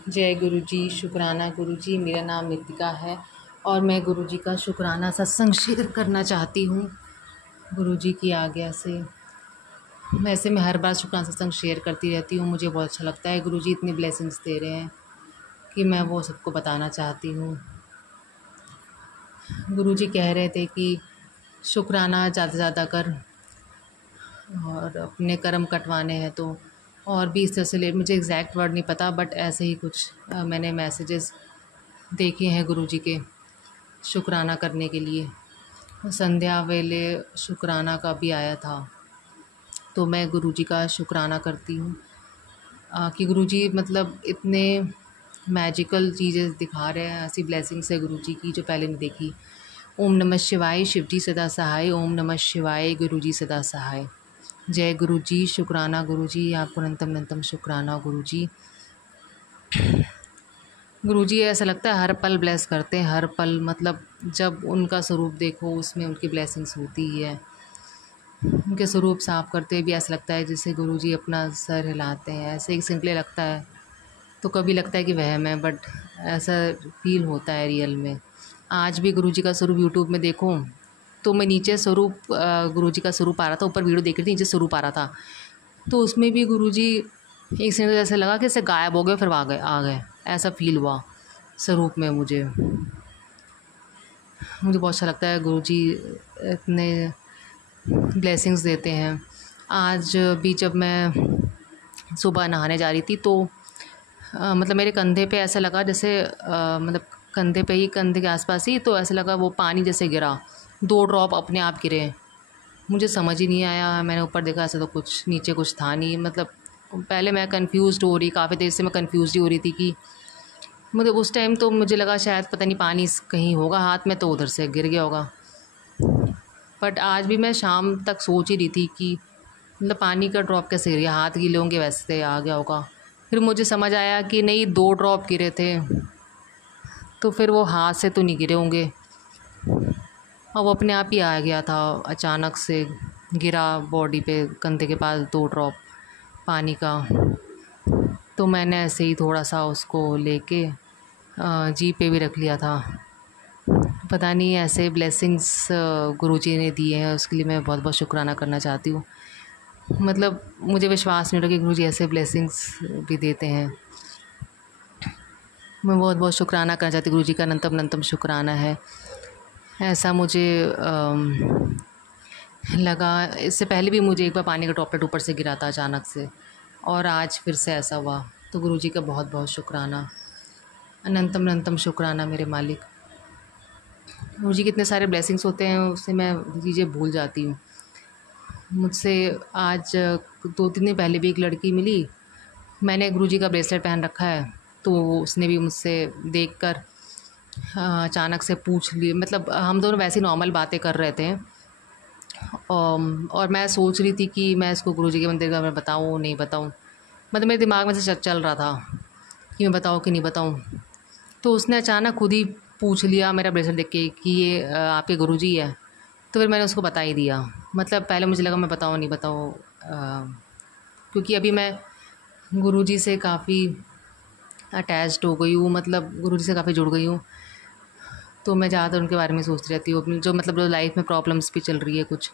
जय गुरु जी। शुक्राना गुरु जी। मेरा नाम नितिका है और मैं गुरु जी का शुक्राना सत्संग शेयर करना चाहती हूँ गुरु जी की आज्ञा से। वैसे मैं हर बार शुक्राना सत्संग शेयर करती रहती हूँ, मुझे बहुत अच्छा लगता है। गुरु जी इतनी ब्लेसिंग्स दे रहे हैं कि मैं वो सबको बताना चाहती हूँ। गुरु जी कह रहे थे कि शुक्राना ज़्यादा से ज़्यादा कर और अपने कर्म कटवाने हैं तो। और भी इस तरह से मुझे एग्जैक्ट वर्ड नहीं पता, बट ऐसे ही कुछ मैंने मैसेजेस देखे हैं गुरु जी के शुक्राना करने के लिए। संध्या वेले शुक्राना का भी आया था, तो मैं गुरु जी का शुक्राना करती हूँ कि गुरु जी मतलब इतने मैजिकल चीज़ें दिखा रहे हैं। ऐसी ब्लेसिंग्स है गुरु जी की जो पहले नहीं देखी। ओम नमः शिवाय, शिव जी सदा सहाय। ओम नमः शिवाय, गुरु जी सदा सहाय। जय गुरु जी। शुक्राना गुरु जी, आपको अनंतम अनंतम शुक्राना गुरु जी। गुरु जी ऐसा लगता है हर पल ब्लेस करते हैं, हर पल मतलब जब उनका स्वरूप देखो उसमें उनकी ब्लेसिंग्स होती ही है। उनके स्वरूप साफ करते हुए भी ऐसा लगता है जैसे गुरु जी अपना सर हिलाते हैं, ऐसे ही सिंपली लगता है। तो कभी लगता है कि वहम है, बट ऐसा फील होता है रियल में। आज भी गुरु जी का स्वरूप यूट्यूब में देखो तो मैं नीचे स्वरूप गुरु जी का स्वरूप आ रहा था, ऊपर वीडियो देख रही थी, नीचे स्वरूप आ रहा था, तो उसमें भी गुरु जी एक सेकंड ऐसे लगा कि ऐसे गायब हो गए फिर आ गए, ऐसा फील हुआ स्वरूप में मुझे। बहुत अच्छा लगता है गुरु जी इतने ब्लेसिंग्स देते हैं। आज भी जब मैं सुबह नहाने जा रही थी तो मतलब मेरे कंधे पे ऐसा लगा जैसे मतलब कंधे पे ही, कंधे के आसपास ही, तो ऐसा लगा वो पानी जैसे गिरा, 2 ड्रॉप अपने आप गिरे। मुझे समझ ही नहीं आया, मैंने ऊपर देखा ऐसा तो कुछ नीचे कुछ था नहीं। मतलब पहले मैं कन्फ्यूज़्ड हो रही, काफ़ी देर से मैं कन्फ्यूज़ ही हो रही थी कि मतलब उस टाइम तो मुझे लगा शायद पता नहीं पानी कहीं होगा हाथ में तो उधर से गिर गया होगा। बट आज भी मैं शाम तक सोच ही रही थी कि मतलब पानी का ड्रॉप कैसे गिर गया, हाथ गीले होंगे वैसे आ गया होगा। फिर मुझे समझ आया कि नहीं, 2 ड्रॉप गिरे थे, तो फिर वो हाथ से तो नहीं गिरे होंगे और वो अपने आप ही आ गया था, अचानक से गिरा बॉडी पे, कंधे के पास 2 ड्रॉप पानी का। तो मैंने ऐसे ही थोड़ा सा उसको लेके जी पे भी रख लिया था। पता नहीं ऐसे ब्लेसिंग्स गुरुजी ने दिए हैं, उसके लिए मैं बहुत बहुत शुक्राना करना चाहती हूँ। मतलब मुझे विश्वास नहीं हो रहा कि गुरुजी ऐसे ब्लेसिंग्स भी देते हैं। मैं बहुत बहुत शुक्राना करना चाहती हूँ, गुरुजी का अनंतम अनंतम शुक्राना है। ऐसा मुझे लगा, इससे पहले भी मुझे एक बार पानी का ड्रॉपलेट ऊपर से गिरा था अचानक से, और आज फिर से ऐसा हुआ। तो गुरुजी का बहुत बहुत शुक्राना, अनंतम अनंतम शुक्राना मेरे मालिक। गुरुजी के इतने सारे ब्लेसिंग्स होते हैं, उससे मैं चीज़ें भूल जाती हूँ। मुझसे आज 2-3 दिन पहले भी एक लड़की मिली, मैंने गुरुजी का ब्रेसलेट पहन रखा है, तो उसने भी मुझसे देखकर अचानक से पूछ ली। मतलब हम दोनों वैसे नॉर्मल बातें कर रहे थे और मैं सोच रही थी कि मैं इसको गुरुजी के मंदिर का मैं बताऊँ नहीं बताऊँ। मतलब मेरे दिमाग में से चल रहा था कि मैं बताऊँ कि नहीं बताऊँ। तो उसने अचानक खुद ही पूछ लिया मेरा ब्रेसलेट देख के कि ये आपके गुरुजी है। तो फिर मैंने उसको बता ही दिया। मतलब पहले मुझे लगा मैं बताऊँ नहीं बताऊँ, क्योंकि अभी मैं गुरुजी से काफ़ी अटैच्ड हो गई हूँ, मतलब गुरुजी से काफ़ी जुड़ गई हूँ। तो मैं ज़्यादातर उनके बारे में सोचती रहती हूँ, अपनी जो मतलब जो लाइफ में प्रॉब्लम्स भी चल रही है कुछ,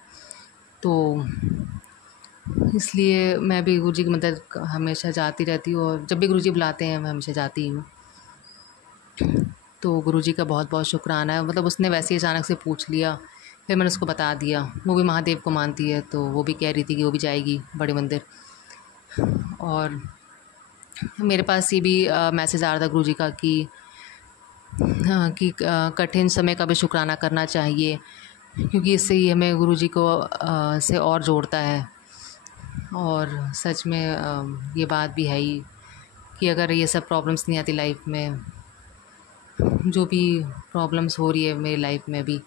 तो इसलिए मैं भी गुरुजी की मदद हमेशा जाती रहती हूँ, और जब भी गुरुजी बुलाते हैं मैं हमेशा जाती हूँ। तो गुरुजी का बहुत बहुत शुक्राना है। मतलब उसने वैसे ही अचानक से पूछ लिया, फिर मैंने उसको बता दिया। वो भी महादेव को मानती है, तो वो भी कह रही थी कि वो भी जाएगी बड़े मंदिर। और मेरे पास ये भी मैसेज आ रहा था गुरुजी का कि हाँ, कि कठिन समय का भी शुक्राना करना चाहिए, क्योंकि इससे ही हमें गुरुजी को से और जोड़ता है। और सच में ये बात भी है ही कि अगर ये सब प्रॉब्लम्स नहीं आती लाइफ में, जो भी प्रॉब्लम्स हो रही है मेरी लाइफ में भी,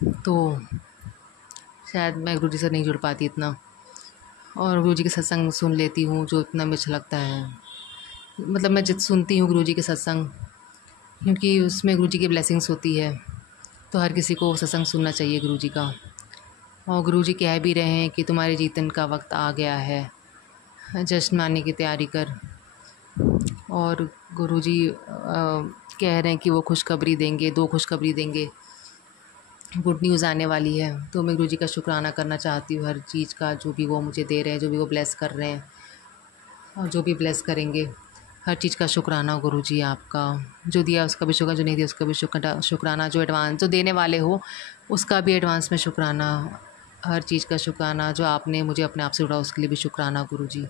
तो शायद मैं गुरुजी से नहीं जुड़ पाती इतना। और गुरुजी के सत्संग सुन लेती हूँ जो इतना मुझे अच्छा लगता है। मतलब मैं जित सुनती हूँ गुरुजी के सत्संग, क्योंकि उसमें गुरुजी की ब्लेसिंग्स होती है, तो हर किसी को सत्संग सुनना चाहिए गुरुजी का। और गुरुजी कह भी रहे हैं कि तुम्हारे जीतन का वक्त आ गया है, जश्न मनाने की तैयारी कर। और गुरुजी कह रहे हैं कि वो खुशखबरी देंगे, 2 खुशखबरी देंगे, गुड न्यूज़ आने वाली है। तो मैं गुरुजी का शुक्राना करना चाहती हूँ हर चीज़ का, जो भी वो मुझे दे रहे हैं, जो भी वो ब्लेस कर रहे हैं और जो भी ब्लेस करेंगे, हर चीज़ का शुक्राना गुरुजी आपका। जो दिया उसका भी शुक्र, जो नहीं दिया उसका भी शुक्राना, जो एडवांस जो देने वाले हो उसका भी एडवांस में शुक्राना, हर चीज़ का शुक्राना, जो आपने मुझे अपने आप से जुड़ा उसके लिए भी शुक्राना गुरुजी।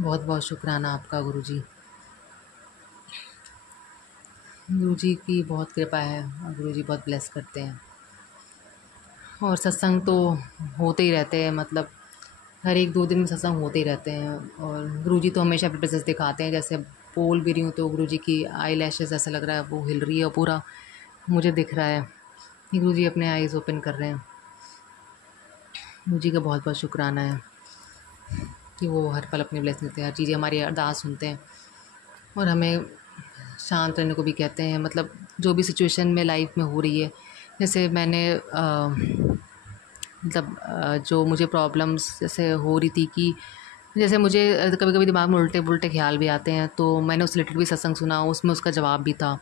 बहुत बहुत शुक्राना आपका गुरुजी। गुरुजी की बहुत कृपा है और गुरुजी बहुत ब्लेस करते हैं। और सत्संग तो होते ही रहते हैं, मतलब हर 1-2 दिन में सत्संग होते ही रहते हैं। और गुरुजी तो हमेशा अपनी प्रेजेंस दिखाते हैं। जैसे बोल भी रही हूँ तो गुरुजी की आई लैशेज़ ऐसा लग रहा है वो हिल रही है और पूरा मुझे दिख रहा है कि गुरुजी अपने आईज़ ओपन कर रहे हैं। गुरुजी का बहुत बहुत शुक्राना है कि वो हर पल अपनी ब्लेसिंग देते हैं, हर चीज़ें हमारी अरदास सुनते हैं और हमें शांत रहने को भी कहते हैं। मतलब जो भी सिचुएशन में लाइफ में हो रही है, जैसे मैंने मतलब जो मुझे प्रॉब्लम्स जैसे हो रही थी कि जैसे मुझे कभी कभी दिमाग में उल्टे पुल्टे ख्याल भी आते हैं, तो मैंने उस रिलेटेड भी सत्संग सुना, उसमें उसका जवाब भी था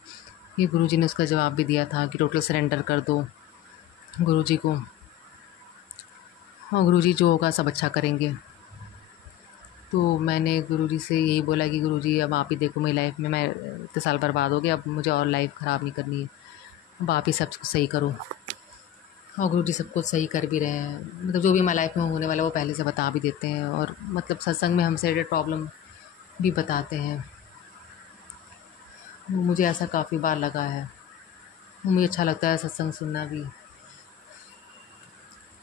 कि गुरुजी ने उसका जवाब भी दिया था कि टोटल सरेंडर कर दो गुरुजी को, और गुरुजी जो होगा सब अच्छा करेंगे। तो मैंने गुरुजी से यही बोला कि गुरुजी अब आप ही देखो मेरी लाइफ में, मैं इतने साल बर्बाद हो गया, अब मुझे और लाइफ ख़राब नहीं करनी है, अब आप ही सब कुछ सही करो। और गुरुजी सब कुछ सही कर भी रहे हैं। मतलब जो भी हमारी लाइफ में होने वाला है वो पहले से बता भी देते हैं और मतलब सत्संग में हमसे रिलेटेड प्रॉब्लम भी बताते हैं। वो मुझे ऐसा काफ़ी बार लगा है, मुझे अच्छा लगता है सत्संग सुनना भी।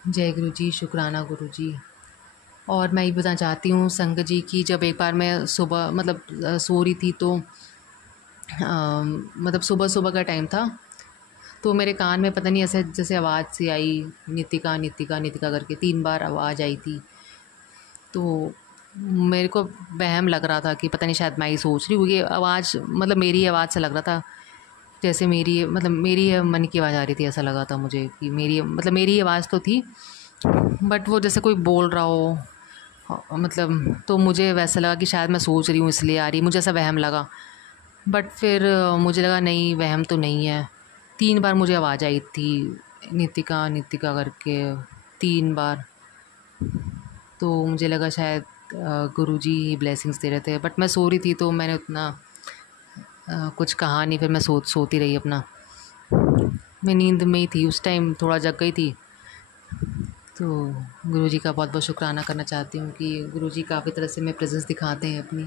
जय गुरुजी, शुक्राना गुरुजी। और मैं ये बताना चाहती हूँ संगत जी की, जब एक बार मैं सुबह मतलब सो रही थी तो मतलब सुबह सुबह का टाइम था, तो मेरे कान में पता नहीं ऐसे जैसे आवाज़ सी आई, नितिका नितिका नितिका करके 3 बार आवाज़ आई थी। तो मेरे को वहम लग रहा था कि पता नहीं शायद मैं ही सोच रही हूँ, क्योंकि आवाज़ मतलब मेरी आवाज़ से लग रहा था, जैसे मेरी मतलब मेरी मन की आवाज़ आ रही थी, ऐसा लगा था मुझे कि मेरी मतलब मेरी आवाज़ तो थी, बट वो जैसे कोई बोल रहा हो मतलब, तो मुझे वैसा लगा कि शायद मैं सोच रही हूँ इसलिए आ रही, मुझे ऐसा वहम लगा। बट फिर मुझे लगा नहीं, वहम तो नहीं है। 3 बार मुझे आवाज़ आई थी नितिका नितिका करके, 3 बार। तो मुझे लगा शायद गुरुजी ही ब्लेसिंग्स दे रहे थे, बट मैं सो रही थी तो मैंने उतना कुछ कहा नहीं, फिर मैं सोती रही अपना। मैं नींद में ही थी उस टाइम, थोड़ा जग गई थी। तो गुरुजी का बहुत बहुत शुक्राना करना चाहती हूँ कि गुरुजी काफ़ी तरह से हमें प्रेजेंस दिखाते हैं अपनी।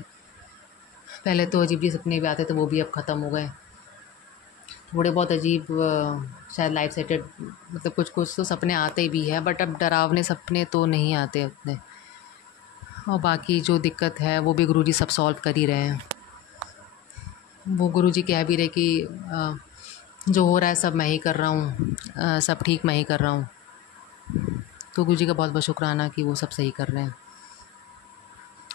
पहले तो अजीब अजीब सपने भी आते थे, वो भी अब ख़त्म हो गए। थोड़े बहुत अजीब शायद लाइफ सेटेड मतलब कुछ कुछ तो सपने आते भी हैं, बट अब डरावने सपने तो नहीं आते उतने। और बाकी जो दिक्कत है वो भी गुरुजी सब सॉल्व कर ही रहे हैं। वो गुरुजी कह भी रहे कि जो हो रहा है सब मैं ही कर रहा हूँ, सब ठीक मैं ही कर रहा हूँ। तो गुरुजी का बहुत बहुत शुक्राना कि वो सब सही कर रहे हैं।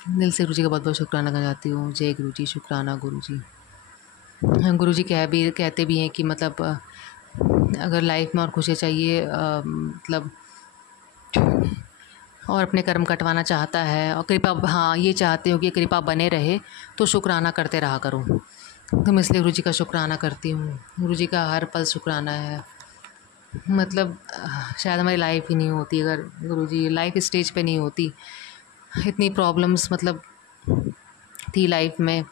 दिल से गुरुजी का बहुत बहुत शुक्राना करना चाहती हूँ। जय गुरुजी, शुक्राना गुरुजी। गुरुजी कहते भी हैं कि मतलब अगर लाइफ में और खुशी चाहिए मतलब और अपने कर्म कटवाना चाहता है और कृपा, हाँ ये चाहते हो कि कृपा बने रहे, तो शुक्राना करते रहा करो। तो मैं इसलिए गुरुजी का शुक्राना करती हूँ। गुरुजी का हर पल शुक्राना है। मतलब शायद हमारी लाइफ ही नहीं होती अगर गुरुजी लाइफ स्टेज पे नहीं होती। इतनी प्रॉब्लम्स मतलब थी लाइफ में,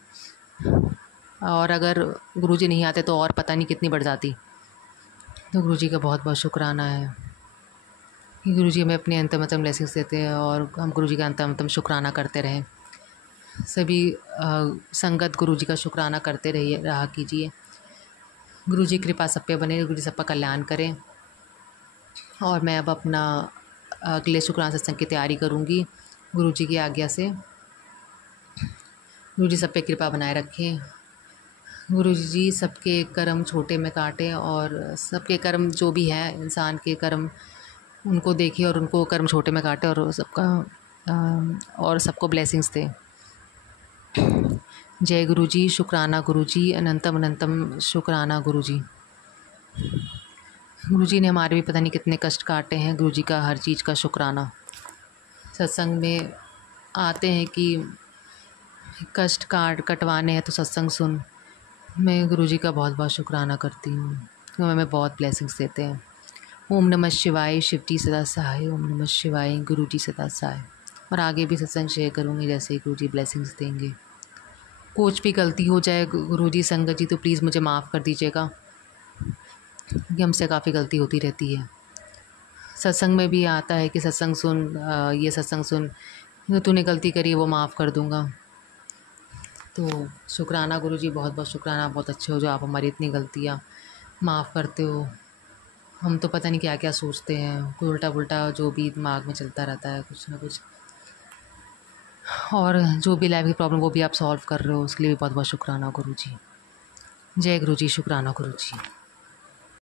और अगर गुरुजी नहीं आते तो और पता नहीं कितनी बढ़ जाती। तो गुरुजी का बहुत बहुत शुक्राना है कि गुरुजी हमें अपने अंतम ब्लेसिंग्स देते हैं और हम गुरुजी का अंतम शुक्राना करते रहें। सभी संगत गुरुजी का शुक्राना करते रहा कीजिए। गुरुजी की कृपा सब पे बने, गुरुजी सबका कल्याण करें। और मैं अब अपना अगले शुक्राना सत्संग की तैयारी करूँगी गुरुजी की आज्ञा से। गुरुजी सब पे कृपा बनाए रखें। गुरुजी सबके कर्म छोटे में काटें और सबके कर्म जो भी हैं इंसान के कर्म उनको देखिए और उनको कर्म छोटे में काटे और और सबको ब्लेसिंग्स दें। जय गुरुजी, शुक्राना गुरुजी, अनंतम अनंतम शुक्राना गुरुजी। गुरुजी ने हमारे भी पता नहीं कितने कष्ट काटे हैं, गुरुजी का हर चीज़ का शुक्राना। सत्संग में आते हैं कि कष्ट काट कटवाने हैं तो सत्संग सुन। मैं गुरुजी का बहुत बहुत शुक्राना करती हूँ, वो हमें बहुत ब्लेसिंग्स देते हैं। ओम नमः शिवाय, शिव जी सदा सहाय। ओम नमः शिवाय, गुरु जी सदा सहाय। और आगे भी सत्संग शेयर करूँगी जैसे ही गुरु जी ब्लेसिंग्स देंगे। कुछ भी गलती हो जाए गुरु जी, संगत जी, तो प्लीज़ मुझे माफ़ कर दीजिएगा, क्योंकि हमसे काफ़ी गलती होती रहती है। सत्संग में भी आता है कि सत्संग सुन, ये सत्संग सुन, जो तूने गलती करी है वो माफ़ कर दूँगा। तो शुक्राना गुरु जी, बहुत बहुत शुक्राना, बहुत अच्छे हो जो आप हमारी इतनी गलतियाँ माफ़ करते हो। हम तो पता नहीं क्या क्या सोचते हैं, कोई उल्टा पुल्टा जो भी दिमाग में चलता रहता है कुछ ना कुछ, और जो भी लाइफ की प्रॉब्लम वो भी आप सॉल्व कर रहे हो, उसके लिए भी बहुत बहुत शुक्राना गुरु जी। जय गुरु जी, शुक्राना गुरु जी।